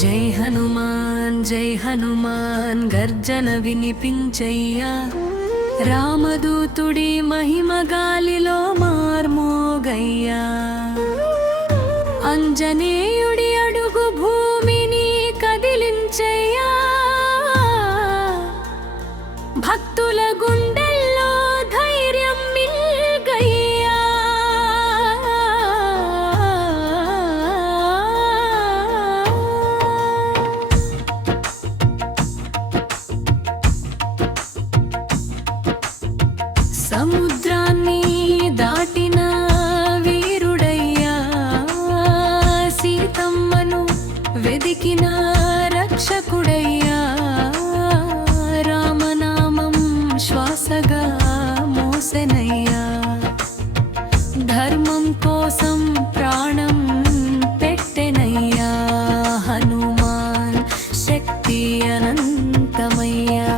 జై హనుమాన్ గర్జన వినిపించయ్యా, రామదూతుడి మహిమ గాలిలో మార్మోగయ్యా. అంజనేయుడి అడుగు భూమిని కదిలించయ్యా, భక్తుల గుండెల్లో ధైర్యం మిల్గయ్యా. సముద్రాన్ని దాటిన వీరుడయ్యా, సీతమ్మను వెదికిన రక్షకుడయ్యా. రామనామం శ్వాసగా మోసెనయ్యా, ధర్మం కోసం ప్రాణం పెట్టెనయ్యా. హనుమాన్ శక్తి అనంతమయ్యా.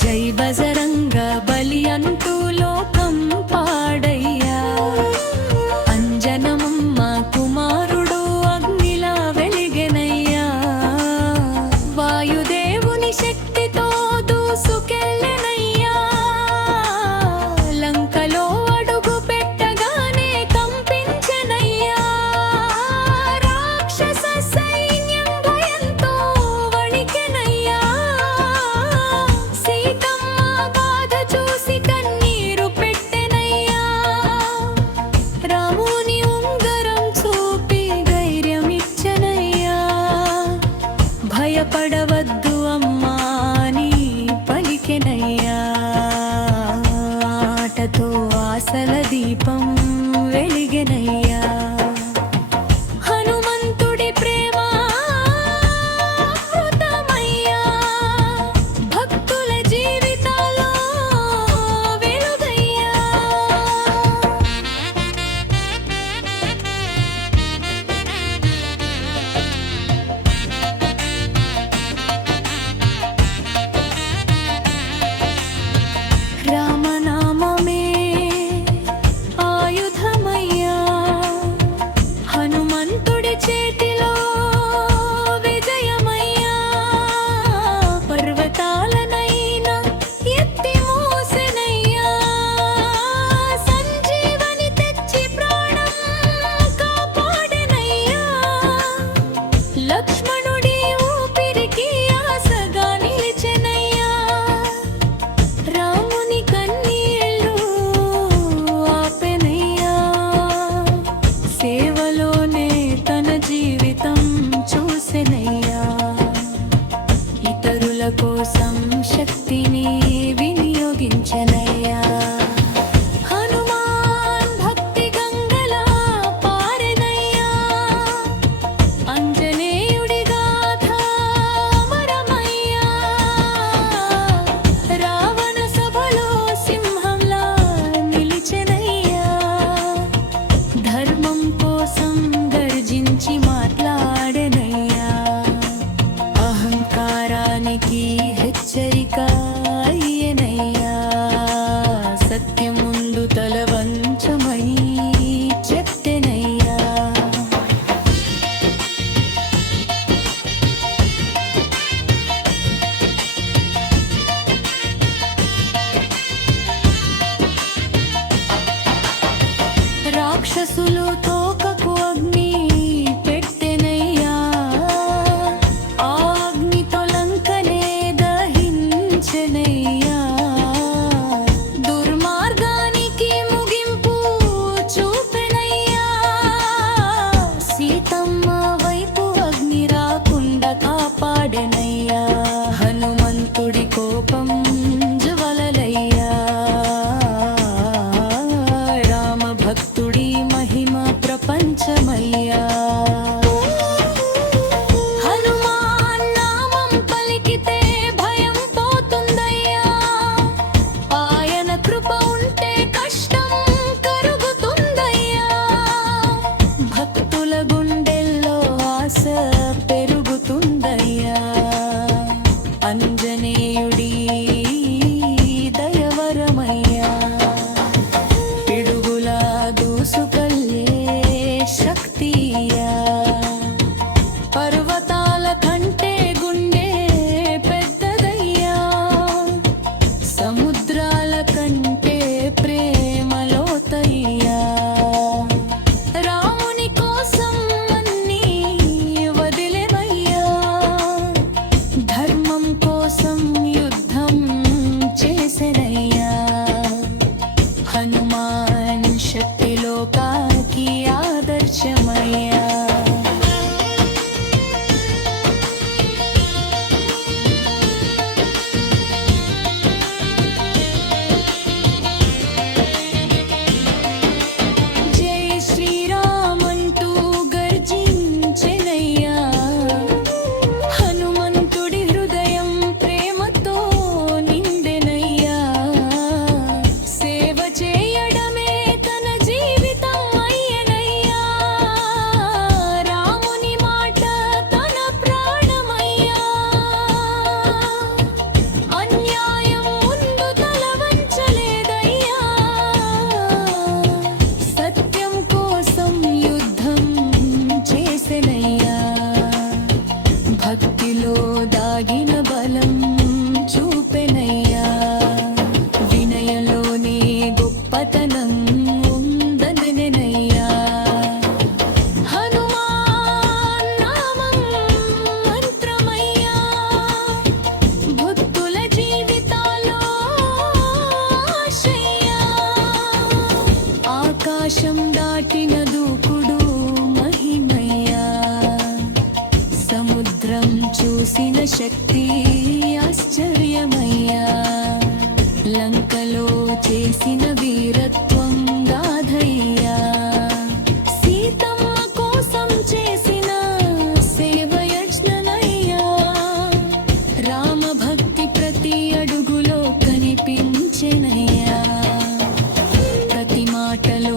జై బజరంగ బలి అంటూ లోకం పాడయ్యా, అంజనమమ్మ కుమారుడు అగ్నిలా వెలిగెనయ్యా. వాయుదేవుని శక్తితో దూసుకెళ్ళెనయ్యా, లంకలో అడుగు పెట్టగానే కంపించెనయ్యా. రాక్షస సైన్యం భయంతో వణికెనయ్యా, సీతమ్మ ఆకాశం దాటిన దూకుడు మహిమయ్యా సముద్రం చూసిన శక్తి ఆశ్చర్యమయ్యా లంకలో చేసిన వీరత్వం గాథయ్యా సీతమ్మ కోసం చేసిన సేవ యజ్ఞనయ్యా రామ భక్తి ప్రతి అడుగులో కనిపించెనయ్యా ప్రతి మాటలో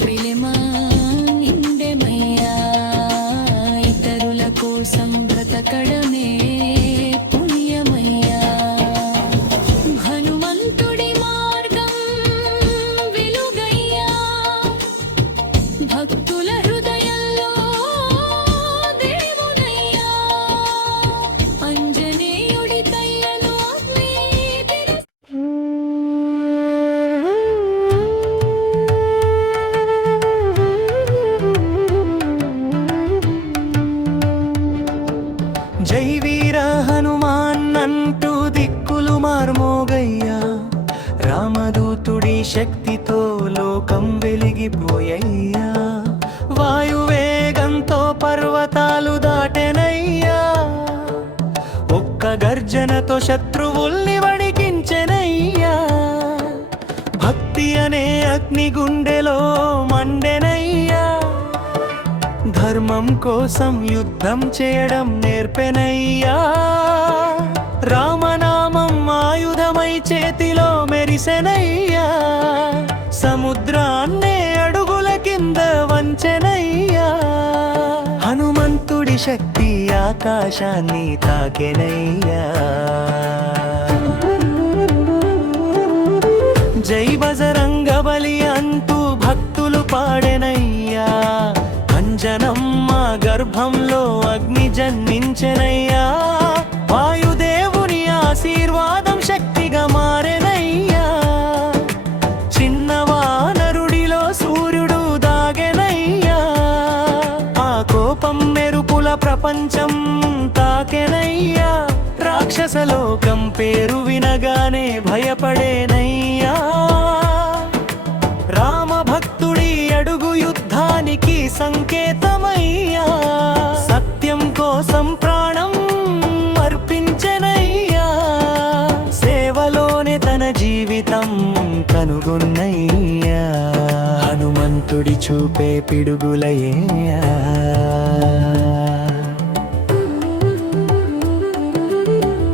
ప్రేమ నిండెమయ్యా ఇతరుల కోసం బ్రతకడమే పుణ్యమయ్యా హనుమంతుడి మార్గం వెలుగయ్యా భక్తుల హృదయంలో దేవునయ్యా అంజనేయుడి దయలో జై వీర హనుమాన్ అంటూ దిక్కులు మార్మోగయ్యా రామదూతుడి శక్తితో లోకం వెలిగిపోయయ్యా వాయువేగంతో పర్వతాలు దాటెనయ్యా ఒక్క గర్జనతో శత్రువుల్ని వణికించెనయ్యా భక్తి అనే అగ్ని గుండెలో మండెనయ్యా ధర్మం కోసం యుద్ధం చేయడం నేర్పెనయ్యా రామనామం ఆయుధమై చేతిలో మెరిసెనయ్యా సముద్రాన్నే అడుగుల కింద వంచెనయ్యా హనుమంతుడి శక్తి ఆకాశాన్ని తాకెనయ్యా జై బజరంగ బలి అంటూ భక్తులు పాడెనయ్యా అంజనమ్మ గర్భంలో అగ్ని జన్మించెనయ్యా వాయుదేవుని ఆశీర్వాదం శక్తిగా మారెనయ్యా చిన్న వానరుడిలో సూర్యుడు దాగెనయ్యా ఆ కోపం మెరుపుల ప్రపంచం తాకెనయ్యా రాక్షస లోకం పేరు వినగానే భయపడేనయ్యా రామ భక్తుడి అడుగు యుద్ధానికి సంకేతమయ్యా సత్యం కోసం ప్రాణం అర్పించెనయ్యా సేవలోనే తన జీవితం కనుగొన్నయ్యా హనుమంతుడి చూపే పిడుగులయ్యా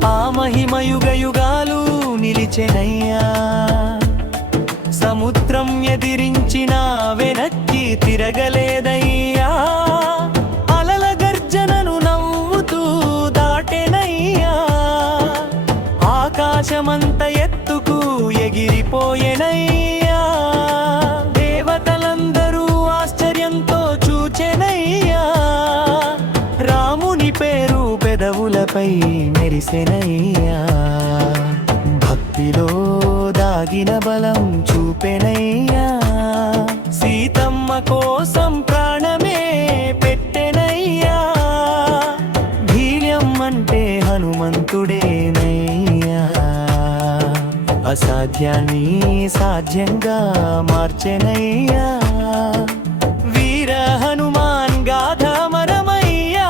ఆ మహిమ యుగ యుగాలు నిలిచెనయ్యా సముద్రం ఎదిరించిన వెనక్కి తిరగలేదయ్యా అలల గర్జనను నవ్వుతూ దాటెనయ్యా ఆకాశమంత ఎత్తుకు ఎగిరిపోయెనయ్యా దేవతలందరూ ఆశ్చర్యంతో చూచెనయ్యా రాముని పేరు పెదవులపై మెరిసెనయ్యా భక్తిలో దాగిన బలం చూపెనయ్యా సీతమ్మ కోసం ప్రాణమే పెట్టెనయ్యా ధీర్యం అంటే హనుమంతుడేనయ్యా అసాధ్యాన్ని సాధ్యంగా మార్చెనయ్యా వీర హనుమాన్ గాథ మరమయ్యా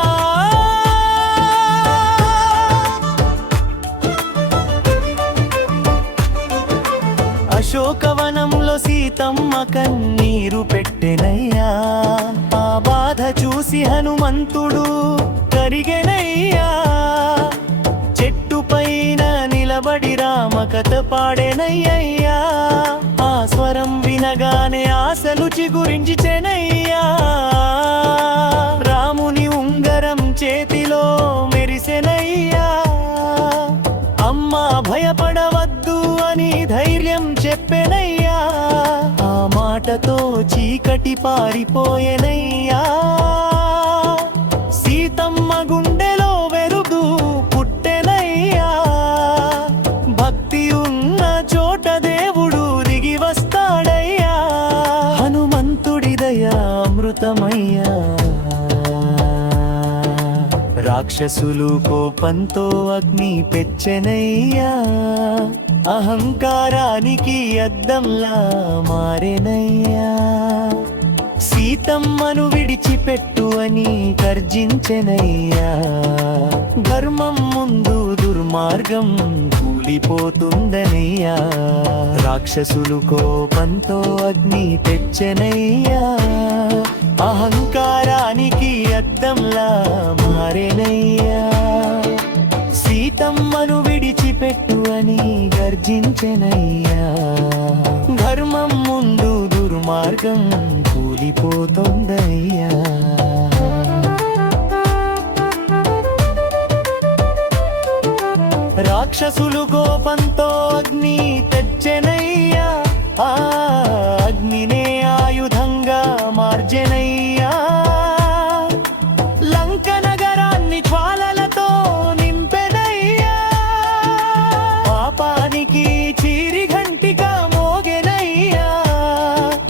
అశోకవనంలో సీతమ్మ కన్నీరు పెట్టెనయ్యా ఆ బాధ చూసి హనుమంతుడు కరిగెనయ్యా చెట్టు పైన నిలబడి రామకథ పాడెనయ్యా ఆ స్వరం వినగానే ఆశలు చిగురించెనయ్యా రాముని ఉంగరం చేతిలో మెరిసెనయ్యా అమ్మా భయపడవద్దు అని ధైర్యం చెప్పెనయ్యా ఆ మాటతో చీకటి పారిపోయెనయ్యా సీతమ్మ గుండెలో వెలుగు పుట్టెనయ్యా భక్తి ఉన్న చోట దేవుడు దిగి వస్తాడయ్యా హనుమంతుడి దయా అమృతమయ్యా రాక్షసులు కోపంతో అగ్ని పెచ్చెనయ్యా అహంకారానికి అద్దంలా మారెనయ్యా. సీతమ్మను విడిచిపెట్టు అని గర్జించెనయ్యా. ధర్మం ముందు దుర్మార్గం కూలిపోతుందనయ్యా. రాక్షసులు కోపంతో అగ్ని తెచ్చెనయ్యా. అహంకారానికి అద్దంలా మారెనయ్యా. సీతమ్మను విడిచిపెట్టు అని గర్జించెనయ్యా. ధర్మం ముందు దుర్మార్గం కూలిపోతుందయ్యా. రాక్షసులు కోపంతో అగ్ని తెచ్చెనయ్యా. ఆ అగ్నినే ఆయుధంగా మార్చెనయ్యా. లంక నగరాన్ని జ్వాలలతో నింపెనయ్యా. పాపానికి చీరిఘంటిగా మోగెనయ్యా.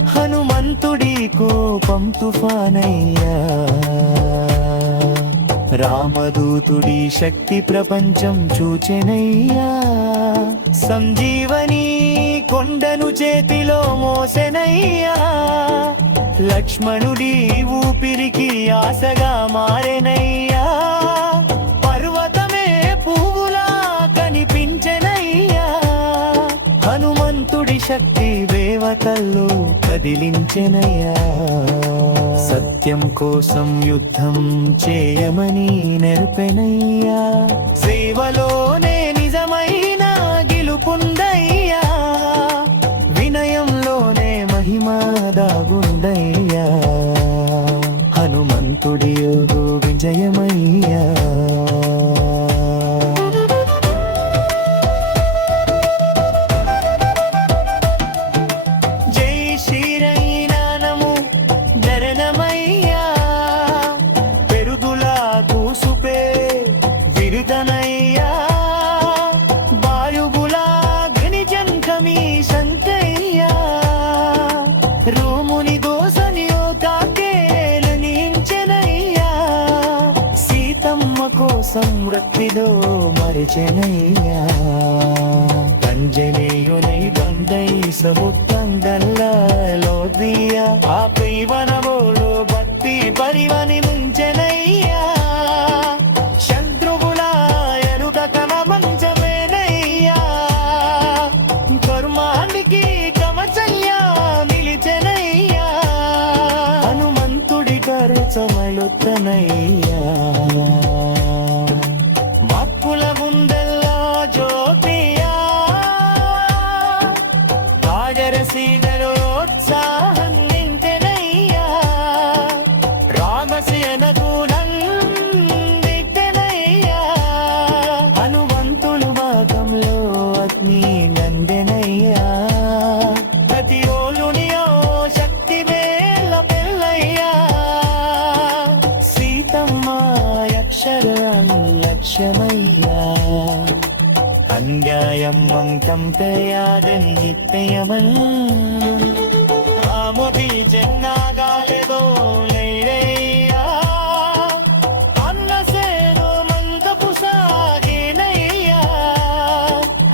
హనుమంతుడి కోపం తుఫానయ్యా. రామదూతుడి శక్తి ప్రపంచం చూచెనయ్యా. సంజీవని కొండను చేతిలో మోసెనయ్యా. లక్ష్మణుడి ఊపిరికి ఆశగా మారెనయ్యా. పర్వతమే పువ్వులా కనిపించెనయ్యా. హనుమంతుడి శక్తి దేవతల్లో కదిలించెనయ్యా. సత్యం కోసం యుద్ధం చేయమని నెరపెనయ్యా. సేవలోనే నిజమైన గెలుపుందయ్యా. వినయంలోనే మహిమ దాగుందయ్యా. హనుమంతుడి విజయమయ్యా. రోముని దోసనియో తాకేలు నించెనయ్యా. సీతమ్మ కోసం మృత్యులో మరిచెనయ్యా. అంజనేయునై బందై సముద్రంగల్లోదియా. ఆ పైవనములో భక్తి పరివని ముంచెనయ్యా. శత్రువుల ఎరుగక మంచమేనయ్యా. ధర్మానికి కవచయ్యా నిలిచెనయ్యా. హనుమంతుడి కరచమలుతనయ్యా. మక్కుల గుండెల్లో జ్యోతియా. రాజరసీనలో ఉత్సాహం నింటెనయ్యా. రామసేనకు నందిటెనయ్యా. హనుమంతులు భాగంలో అగ్ని నందెనయ్యా. ప్రతి రోజునియో శక్తి వేల పెళ్ళయ్యా. సీతమ్మ అక్షరం లక్ష్యమయ్యా. అన్యాయం మంతం తయాదని నిత్యమన్. రాముడి జన్నాగాలేదో లేరయ్యా. అన్నసేను మందపు సాగేనయ్యా.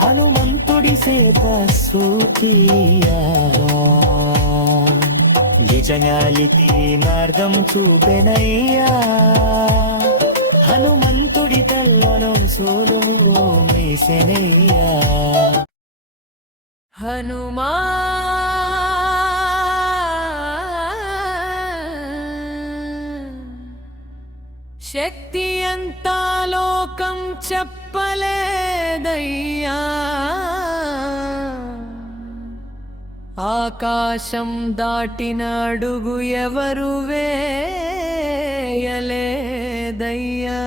హనుమంతుడి సేవ సూకియా. నిజాలిటీ మార్గం చూపెనయ్యా. హనుమంతుడి తల్లను సోలు మేసెనయ్యా. హనుమా శక్తి అంతా లోకం చెప్పలేదయ్యా. ఆకాశం దాటిన అడుగు ఎవరు వేయలేదయ్యా.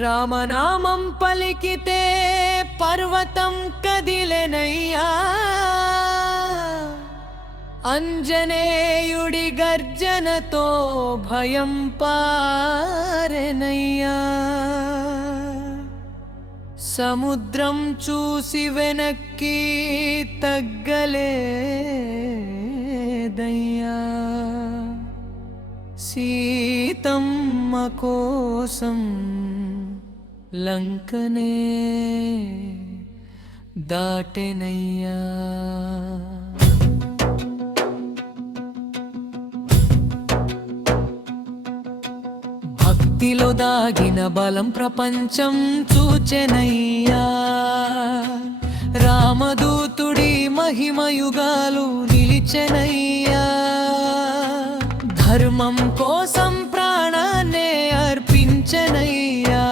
రామనామం పలికితే పర్వతం కదిలెనయ్యా. అంజనేయుడి గర్జనతో భయం పారెనయ్యా. సముద్రం చూసి వెనక్కి తగ్గలేదయ్యా. సీతమ్మ కోసం లంకనే దాటెనయ్యా. భక్తిలో దాగిన బలం ప్రపంచం చూచెనయ్యా. రామదూతుడి మహిమయుగాలు నిలిచెనయ్యా. ధర్మం కోసం ప్రాణాన్నే అర్పించెనయ్యా.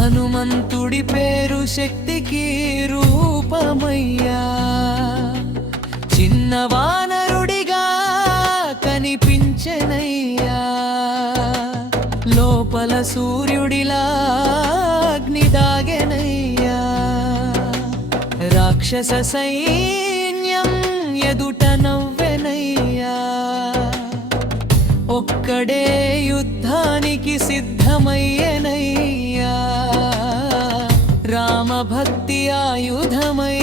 హనుమంతుడి పేరు శక్తికి రూపమయ్యా. చిన్న వానరుడిగా కనిపించెనయ్యా. లోపల సూర్యుడిలా అగ్ని దాగెనయ్యా. రాక్షస సైన్యం ఎదుట నవ్వెనయ్యా. ఒక్కడే యుద్ధానికి సిద్ధమయ్యెనయ్యా. రామభక్తి ఆయుధమై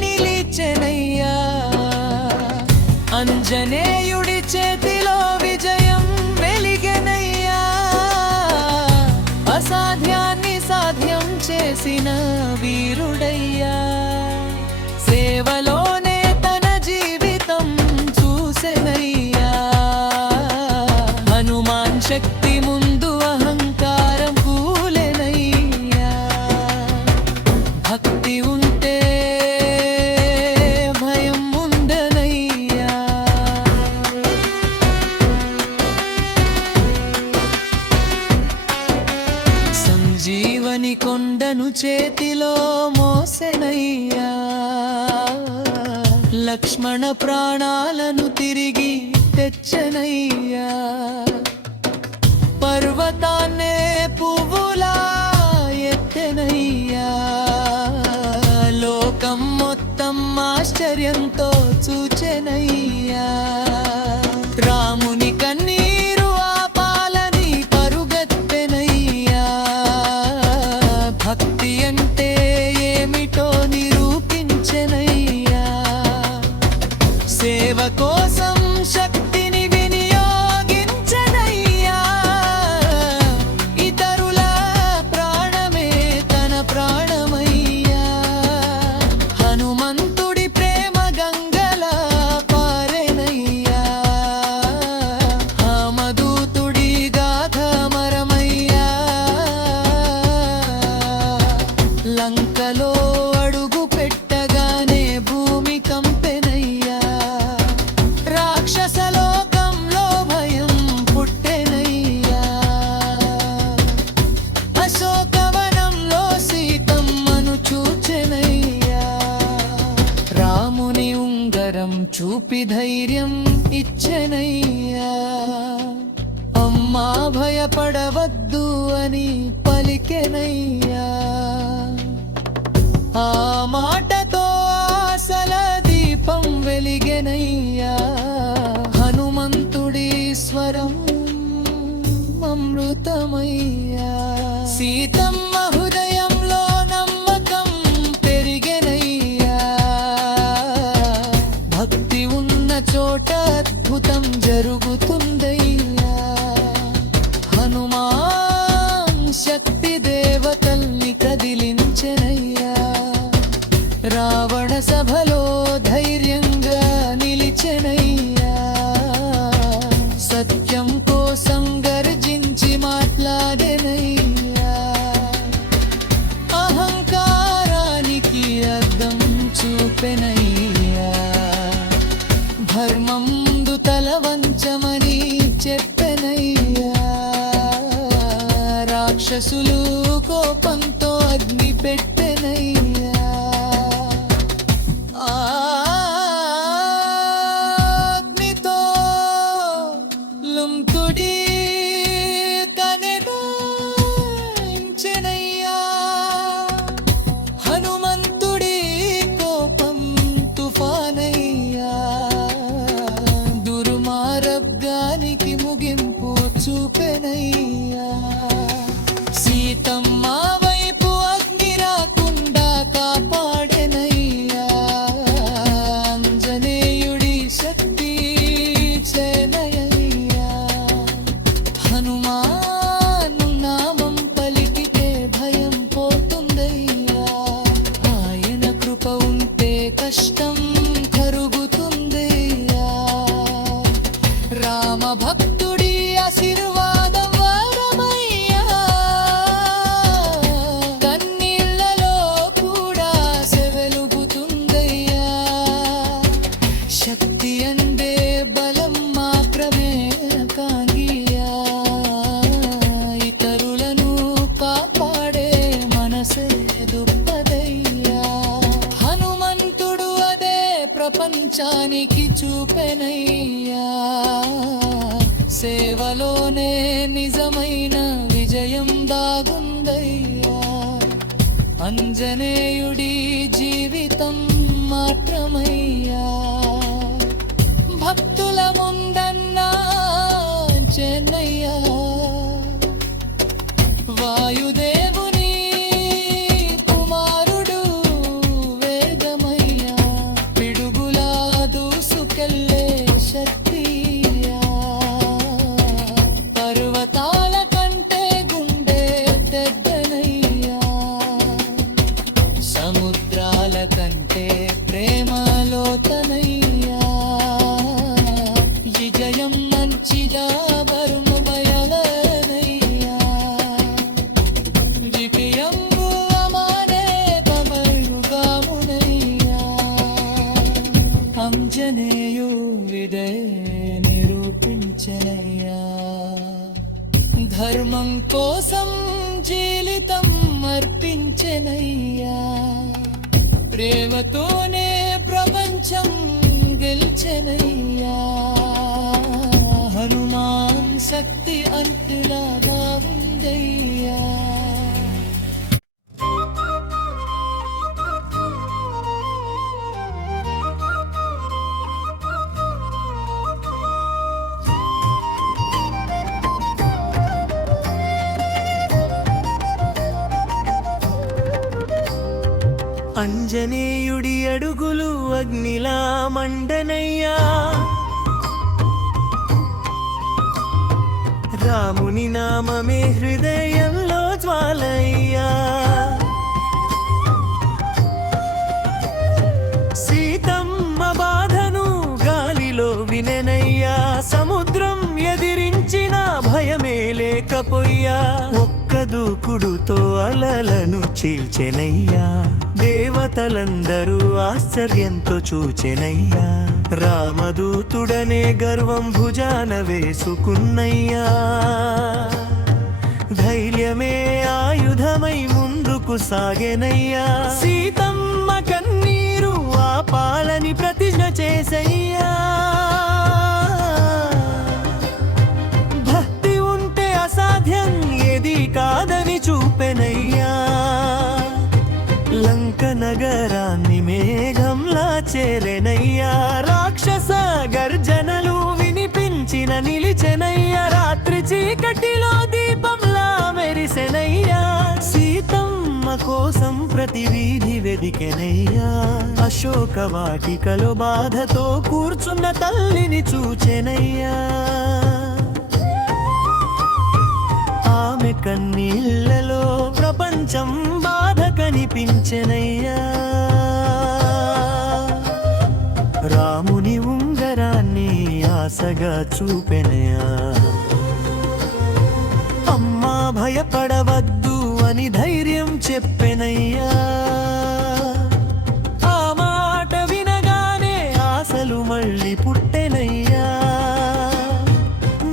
నిలిచెనయ్యా. అంజనేయుడి చేతిలో విజయం వెలిగెనయ్యా. అసాధ్యాన్ని సాధ్యం చేసిన వీరుడయ్యా. సేవలోనే తన జీవితం చూసెనయ్యా. హనుమాన్ శక్తి ముందు అహంకారం కూలెనయ్యా. భక్తి ఉంటే భయం ఉండనయ్యా. సంజీవని కొండను చేతిలో మోసెనయ్యా. లక్ష్మణ ప్రాణాలను తిరిగి తెచ్చనయ్యా. పర్వతాన్నే పువ్వులా ఎత్తెనయ్యా. లోకం మొత్తం ఆశ్చర్యంతో చూచెనయ్యా. రాముని కన్నీరు ఆపాలని పరుగెత్తెనయ్యా. భక్తి అంటే ఏమిటో నిరూపించెనయ్యా. సేవ కోసం శక్తిని వినియోగించెనయ్యా. ఇతరుల ప్రాణమే తన ప్రాణమయ్యా. హనుమంతుడి ప్రేమ గంగల పారెనయ్యా. రామదూతుడి గాథ మరమయ్యా. లంకలో అడుగు పెట్టగానే భూమి కంపెనయ్యా. రాక్షస లోకంలో భయం పుట్టెనయ్యా. అశోకవనంలో సీతమ్మను చూచెనయ్యా. రాముని ఉంగరం చూపి ధైర్యం ఇచ్చెనయ్యా. అమ్మా భయపడవద్దు అని పలికెనయ్యా. ఆ మాటతో ఆశల దీపం వెలిగెనయ్యా. హనుమంతుడి స్వరం అమృతమయ్యా. సీతమ్మ హృదయంలో నమ్మకం పెరిగెనయ్యా. భక్తి ఉన్న చోట అద్భుతం జరుగుతుందయ్యా. హనుమాన్ శక్తి దేవతల్ని కదిలించెనయ్యా. రావణ సభలో ధైర్యంగా నిలిచెనయ్యా. సత్యం కోసం గర్జించి మాట్లాడెనయ్యా. అహంకారానికి అర్థం చూపెనయ్యా. ధర్మం ముందు తల వంచమని చెప్పెనయ్యా. రాక్షసులు కోపంతో అగ్ని పెట్టెనయ్యా. అగ్నితో లుంతుడి కనెదాయించెనయ్యా. హనుమంతుడి కోపం తుఫానయ్యా. దుర్మార్గానికి ముగింపు చూపెనయ్యా. ప్రపంచానికి చూపెనయ్యా సేవలోనే నిజమైన విజయం దాగుందయ్యా అంజనేయుడి జీవితం మాత్రమయ్యా భక్తుల ముందన్నా చెన్నయ్యా వాయుదేవుని కుమారుడు వేగమయ్యా పిడుగులా దూసుకెళ్ళే శక్తియా పర్వతాల కంటే గుండె పెద్దనయ్యా సముద్రాల కంటే ప్రేమలోతనయ్యా విజయం మంచిదా వరుము బయలనయ్యా విజయంబు అమానే పవరుగామునయ్యా అంజనేయు విజయ నిరూపించనయ్యా ధర్మం కోసం జీవితం అర్పించనయ్యా ప్రేమతోనే ప్రపంచం గెలిచెనయ్యా హనుమాన్ శక్తి అంతులాగా ఉందయ్యా అంజనేయుడి అడుగులు అగ్నిలా మండనయ్యా రాముని నామమే హృదయంలో జ్వాలయ్యా సీతమ్మ బాధను గాలిలో వినెనయ్యా సముద్రం ఎదిరించిన భయమే లేకపోయ్యా ఒక్క దూకుడుతో అలలను చీల్చెనయ్యా దేవతలందరూ ఆశ్చర్యంతో చూచెనయ్యా రామదూతుడనే గర్వం భుజాన వేసుకున్నయ్యా ధైర్యమే ఆయుధమై ముందుకు సాగెనయ్యా సీతమ్మ కన్నీరు ఆపాలని ప్రతిజ్ఞ చేసయ్యా భక్తి ఉంటే అసాధ్యం ఏది కాదని చూపెనయ్యా లంక నగరాన్ని మేఘంలా చేరెనయ్యా రాక్షస గర్జనలు వినిపించిన నిలిచెనయ్యా రాత్రి చీకటిలో దీపంలా మెరిసెనయ్యా సీతమ్మ కోసం ప్రతి వీధి వెదికెనయ్యా అశోక వాటికలో బాధతో కూర్చున్న తల్లిని చూచెనయ్యా ఆమె కన్నీళ్లలో ప్రపంచం బాధ కనిపించెనయ్యా రాముని ఉంగరాన్ని ఆశగా చూపెనయ్యా అమ్మా భయపడవద్దు అని ధైర్యం చెప్పెనయ్యా ఆ మాట వినగానే ఆశలు మళ్ళీ పుట్టెనయ్యా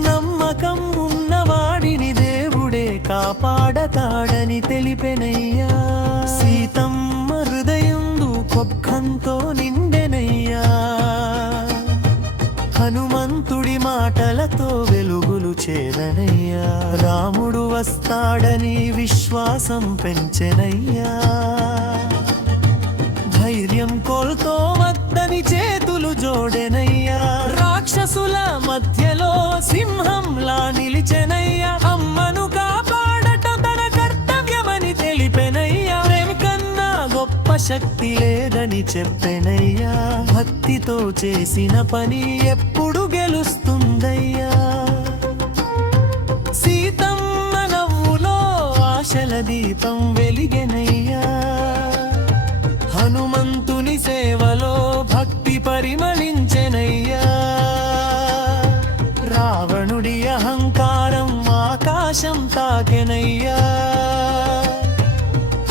నమ్మకం ఉన్నవాడిని దేవుడే కాపాడతాడని తెలిపెనయ్యా సీతమ్మ హృదయందు కొక్కంతో నిండెనయ్యా హనుమంతుడి మాటలతో వెలుగులు చేరనయ్యా రాముడు వస్తాడని విశ్వాసం పెంచెనయ్యా ధైర్యం కోల్పోవద్దని చేతులు జోడెనయ్యా రాక్షసుల మధ్యలో సింహంలా నిలిచెనయ్యా అమ్మను కాపాడటం తన కర్తవ్యమని తెలిపెనయ్యా ప్రేమ కన్నా గొప్ప శక్తి లేదని చెప్పెనయ్యా భక్తితో చేసిన పని ఎప్పుడు గెలుస్తుందయ్యా సీతమ్మ నవ్వులో ఆశల దీపం వెలిగెనయ్యా హనుమంతుని సేవలో భక్తి పరిమళించెనయ్యా రావణుడి అహంకారం ఆకాశం తాకెనయ్యా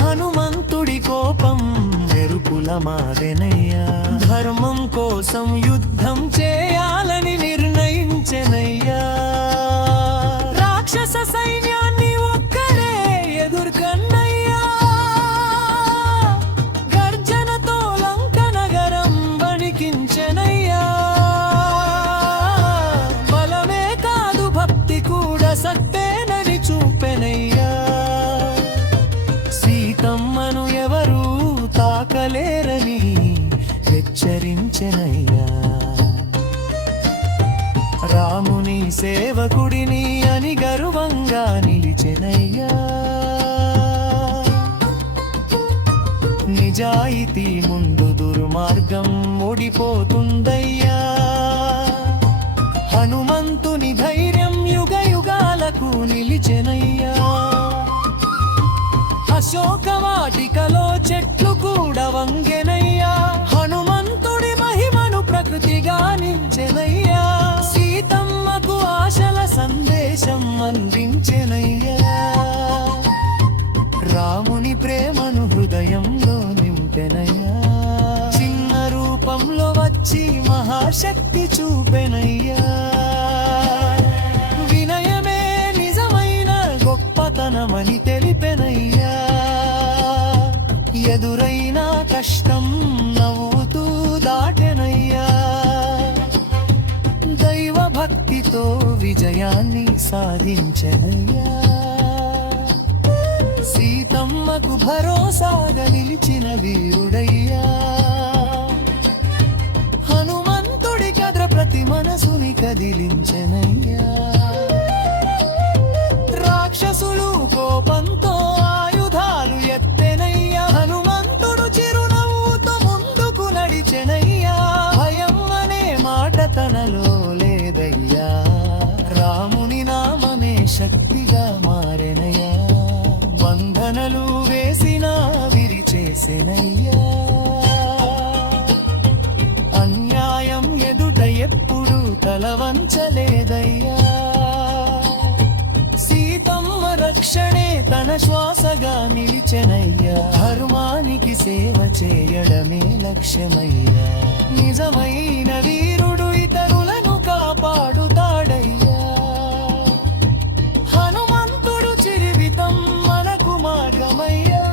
హనుమంతుడి కోపం మెరుపుల మారెనయ్యా ధర్మం కోసం యుద్ధం చేయాలని నిర్ణయించెనయ్యా రాక్షస సైన్యాన్ని ఒక్కరే ఎదుర్కొన్నయ్యా గర్జనతో లంక నగరం వణికించెనయ్యా తాకలేరని హెచ్చరించెనయ్యా. రాముని సేవకుడిని అని గర్వంగా నిలిచెనయ్యా. నిజాయితీ ముందు దుర్మార్గం ఓడిపోతుందయ్యా. హనుమంతుని ధైర్యం యుగ యుగాలకు నిలిచెనయ్యా. అశోకవాటికలో చెట్లు కూడా వంగెనయ్యా. హనుమంతుడి మహిమను ప్రకృతి గానించెనయ్యా. సీతమ్మకు ఆశల సందేశం అందించెనయ్యా. రాముని ప్రేమను హృదయంలో నింపెనయ్యా. చిన్న రూపంలో వచ్చి మహాశక్తి చూపెనయ్యా. వినయమే నిజమైన గొప్పతనమని తెలిపెనయ్యా. ఎదురైన కష్టం నవ్వుతూ దాటెనయ్యా. దైవ భక్తితో విజయాన్ని సాధించెనయ్యా. సీతమ్మకు భరోసాగా నిలిచిన వీరుడయ్యా. హనుమంతుడి కథ ప్రతి మనసుని కదిలించెనయ్యా. రాక్షసులు కోపంతో ఆయుధాలు ఎత్తెనయ్యా. హనుమంతుడు చిరునవ్వుతో ముందుకు నడిచెనయ్యా. భయం అనే మాట తనలో లేదయ్యా. రాముని నామమే శక్తిగా మారెనయ్యా. బంధనలు వేసిన విరిచేసెనయ్యా. అన్యాయం ఎదుట ఎప్పుడు తల వంచలేదయ్యా. సీతమ్మ రక్షణే తన శ్వాసగా నిలిచెనయ్యా. ధర్మానికి సేవ చేయడమే లక్ష్యమయ్యా. నిజమైన వీరుడు ఇతరులను కాపాడుతాడయ్యా. హనుమంతుడు జీవితం మనకు మార్గమయ్యా.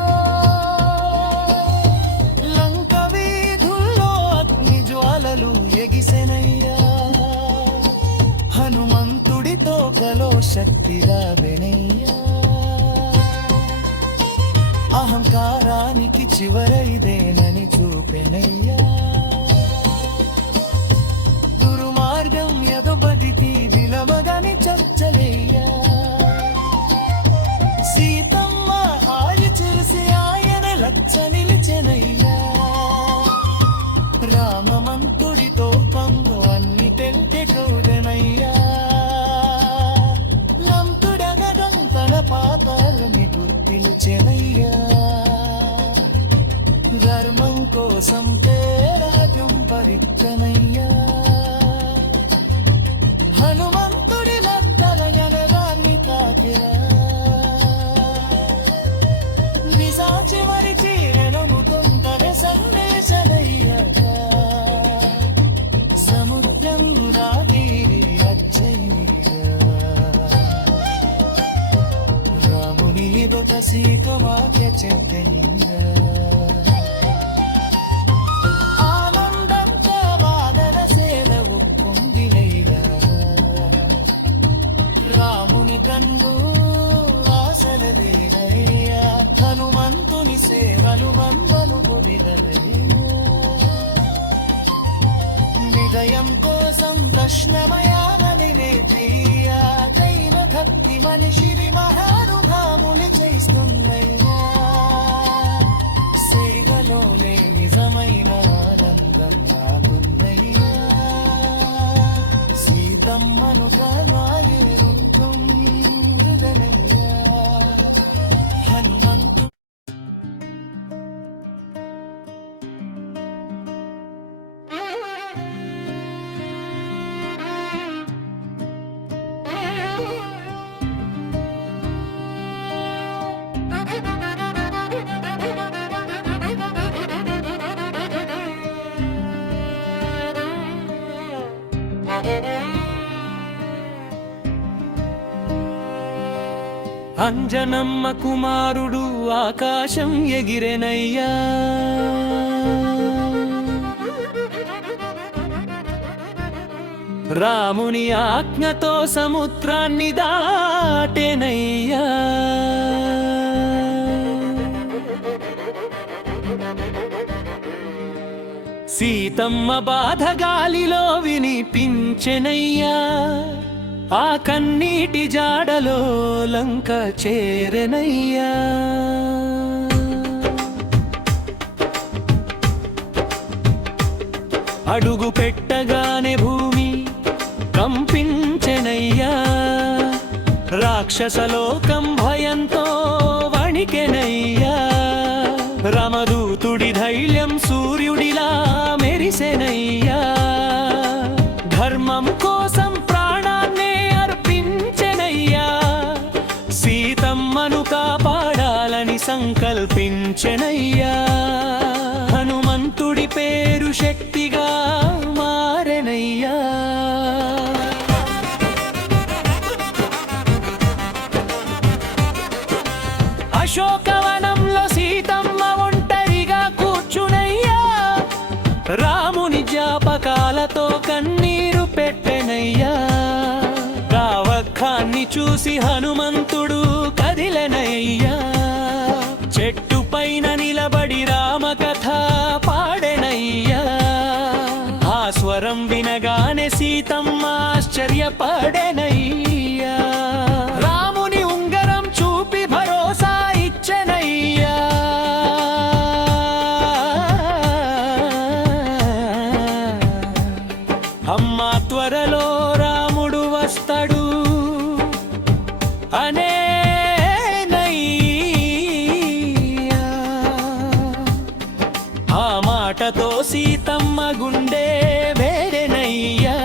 లంక వీధుల్లో అగ్ని జ్వాలలు ఎగిసెనయ్యా. హనుమంతుడితో కలో శక్తి రాబెనయ్యా. అహంకారానికి చివరైదేనని చూపెనయ్యా. దుర్మార్గం ఎదబడితి విలమగని చచ్చలయ్యా. సీతమ్మ ఆయి చిరిసి ఆయన లక్ష నిలిచెనయ్యా. రామమంతుడితో పంగు అన్ని తెల్పె కోదనయ్యా. లంతుడగడం తన పాపాలని గుర్తించెనయ్యా. ధర్మం కోసం రాజ్యం పరిత్తనయ్యా. హనుమంతుడి లత్తల ఎనదాన్ని తాకిరా. విసాచి మరిచి ఎనము తొందర సందేశనయ్యా. సముద్రం రాగిరి అచ్చయ్యా. రాముని దొత సీత వాక్య చెప్పనిందా. ఆనందంతో వాదన సేవ ఒప్పుందినయ్యా. రాముని కన్ను ఆశలదేనయ్యా. హనుమంతుని సేవలు వందలు కొనిదనయ్యా. విజయం కోసం ప్రశ్నమయానని రేతయ్యా. దైవ భక్తి మనిషిని మహానుభాముని చేస్తుందయ్యా. సేవలోనే నిజమైన ఆనందం నాకుందయ్యా. సీతమ్మను కావాలే రుంచం హృదనయ్యా. హనుమంతు అంజనమ్మ కుమారుడు ఆకాశం ఎగిరెనయ్యా. రాముని ఆజ్ఞతో సముద్రాన్ని దాటెనయ్యా. సీతమ్మ బాధ గాలిలో వినిపించెనయ్యా, ఆ కన్నీటి జాడలో లంక చేరెనయ్యా. అడుగు పెట్టగానే భూమి కంపించెనయ్యా, రాక్షసలోకం భయంతో వణికెనయ్యా. రమదూతుడి ధైర్యం సూర్యుడిలా మెరిసెనయ్యా, ధర్మం కోసం ప్రాణాన్నే అర్పించెనయ్యా. సీతమ్మను కాపాడాలని సంకల్పించెనయ్యా, హనుమంతుడి పేరు శక్తిగా మారెనయ్యా. అశోకవనంలో సీతమ్మ ఒంటరిగా కూర్చునయ్యా, రాముని జ్ఞాపకాలతో కన్నీరు పెట్టెనయ్యా. రావఖాన్ని చూసి హనుమంతుడు కదిలెనయ్యా, చెట్టు పైన నిలబడి రామకథ పాడెనయ్యా. ఆ స్వరం వినగానే సీతమ్మ ఆశ్చర్యపడెనయ్యా, రాముని ఉంగరం చూపి భరోసా ఇచ్చెనయ్యా. అమ్మా త్వరలో రాముడు వస్తాడు అనేనయ్యా. ఆ మాటతో సీతమ్మ గుండె వేడెనయ్యా,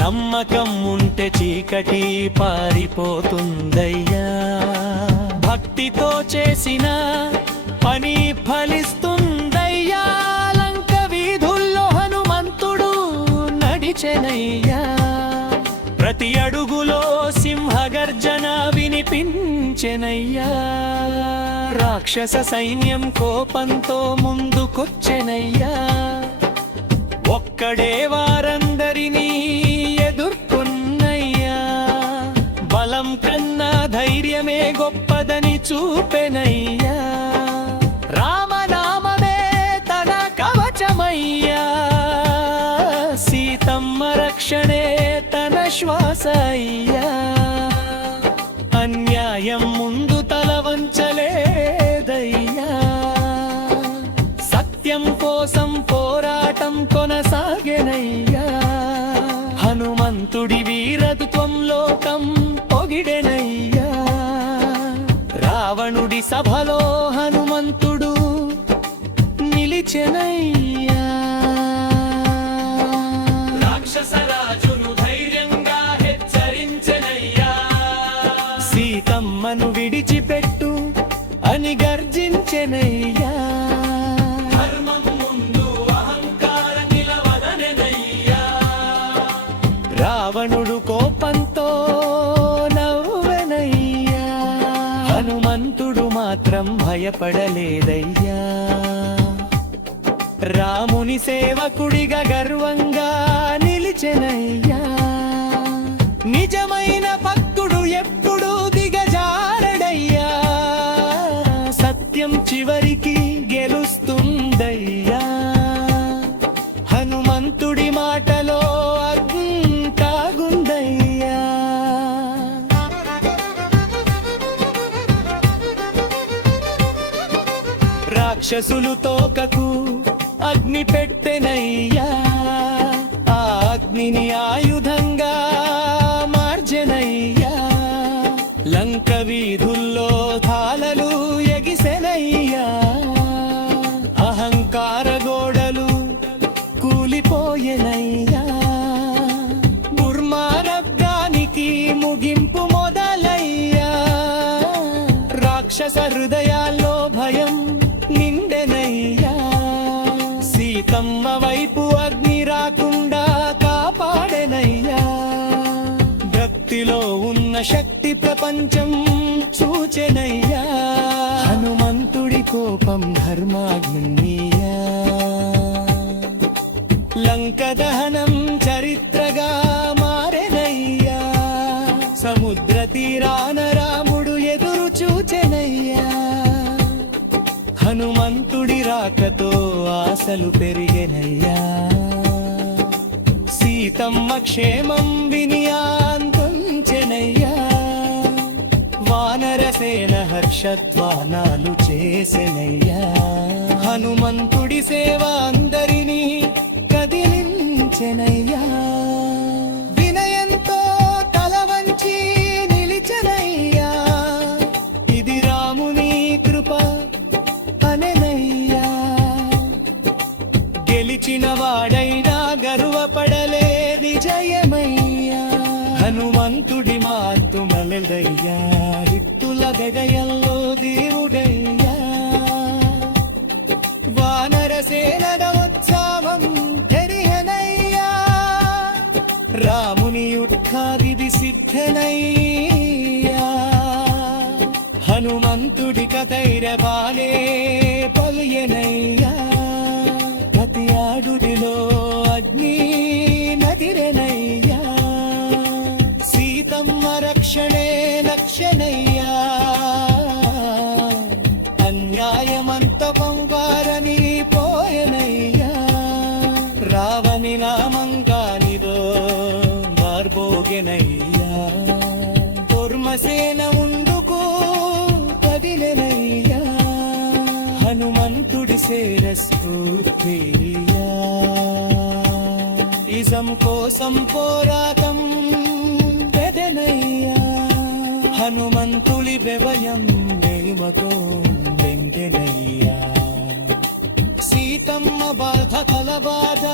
నమ్మకం ఉంటే చీకటి పారిపోతుందయ్యా. భక్తితో చేసిన పని ఫలిస్తుందయ్యా, లంక వీధుల్లో హనుమంతుడు నడిచెనయ్యా. ప్రతి అడుగులో సింహగర్జన వినిపించెనయ్యా, రాక్షస సైన్యం కోపంతో ముందుకొచ్చెనయ్యా. ఒక్కడే వారందరినీ ఎదుర్కొన్నయ్యా, బలం కన్నా ధైర్యమే గొప్పదని చూపెనయ్యా. రామనామమే తన కవచమయ్యా, సీతమ్మ రక్షణే తన శ్వాస అయ్యా. అన్యాయం ముందు తల వంచలేదయ్యా, సత్యం కోసం పోరాటం కొనసాగెనయ్యా. హనుమంతుడి వీరత్వం లోకం పొగిడెనయ్యా, రావణుడి సభలో హనుమంతుడు నిలిచెనయ్యా. రాక్షసరాజును ధైర్యంగా హెచ్చరించెనయ్యా, సీతమ్మను విడిచిపెట్టు అని గర్జించెనయ్యా. ధర్మం ముందు అహంకారం నిలవదనెనయ్యా, రావణుడు కోపంతో నవ్వెనయ్యా, హనుమంతుడు మాత్రం భయపడలేదయ్యా. రాముని సేవకుడిగా గర్వంగా నిలిచెనయ్యా, నిజమైన భక్తుడు ఎప్పుడు దిగజారడయ్యా. సత్యం చివరికి గెలుస్తుందయ్యా, హనుమంతుడి మాటలో అగ్నిగుందయ్యా. రాక్షసులు తోకకు అగ్ని పెట్టెనయ్యా, ఆ అగ్నిని ఆయుధంగా మార్చెనయ్యా. లంక వీధుల్లో ధాలలు ఎగిసెనయ్యా, అహంకార గోడలు కూలిపోయెనయ్యా. దుర్మార్గానికి ముగింపు మొదలయ్యా, రాక్షస హృదయాల్లో భయం నిండెనయ్యా. సీతమ్మ వైపు అగ్ని రాకుండా కాపాడెనయ్యా, భక్తిలో ఉన్న శక్తి ప్రపంచం చూచెనయ్యా. హనుమంతుడి కోపం ధర్మాగ్నియా, లంక దహనం చరిత్రగా మారెనయ్యా. సముద్ర తీరాన రాముడు ఎదురు చూచెనయ్యా, హనుమంతుడు హనుమంతుడి రాకతో ఆశలు పెరిగెనయ్యా సీతమ్మ క్షేమం వినియాంతుంచెనయ్యా వానరసేన హర్షధ్వానాలు చేసెనయ్యా హనుమంతుడి సేవ అందరినీ కదిలించెనయ్యా వినయంతో తల వంచి నిలిచెనయ్యా ఇది రాముని కృప అనెనయ్యా గెలిచిన వాడైనా గర్వపడలే విజయమయ్యా హనుమంతుడి మాతు మలదయ్యా హిట్టుల గడయల్లో దేవుడయ్యా వానరసేనల ఉత్సవం తెరిహనయ్యా రాముని యుద్ధాదిది సిద్ధనయ్యా హనుమంతుడి కథైరవాలే పలుయనయ్యా ప్రతి అడుగులో అగ్ని నదిరెనయ్యా సీతమ్మ రక్షణే లక్షణయ్యా అన్యాయమంత పంగారని పోయనయ్యా రావణి నామంగానిదో మార్బోగెనయ్యా దుర్మసేన ముందుకు కదిలెనయ్యా హనుమంతుడి శిరస్ఫూర్తియా ఇజం కోసం పోరాటం వెదనయ్యా హనుమంతులి బెవయం దేవతో వెంటనయ్యా సీతమ్మ బాధ కలబాధ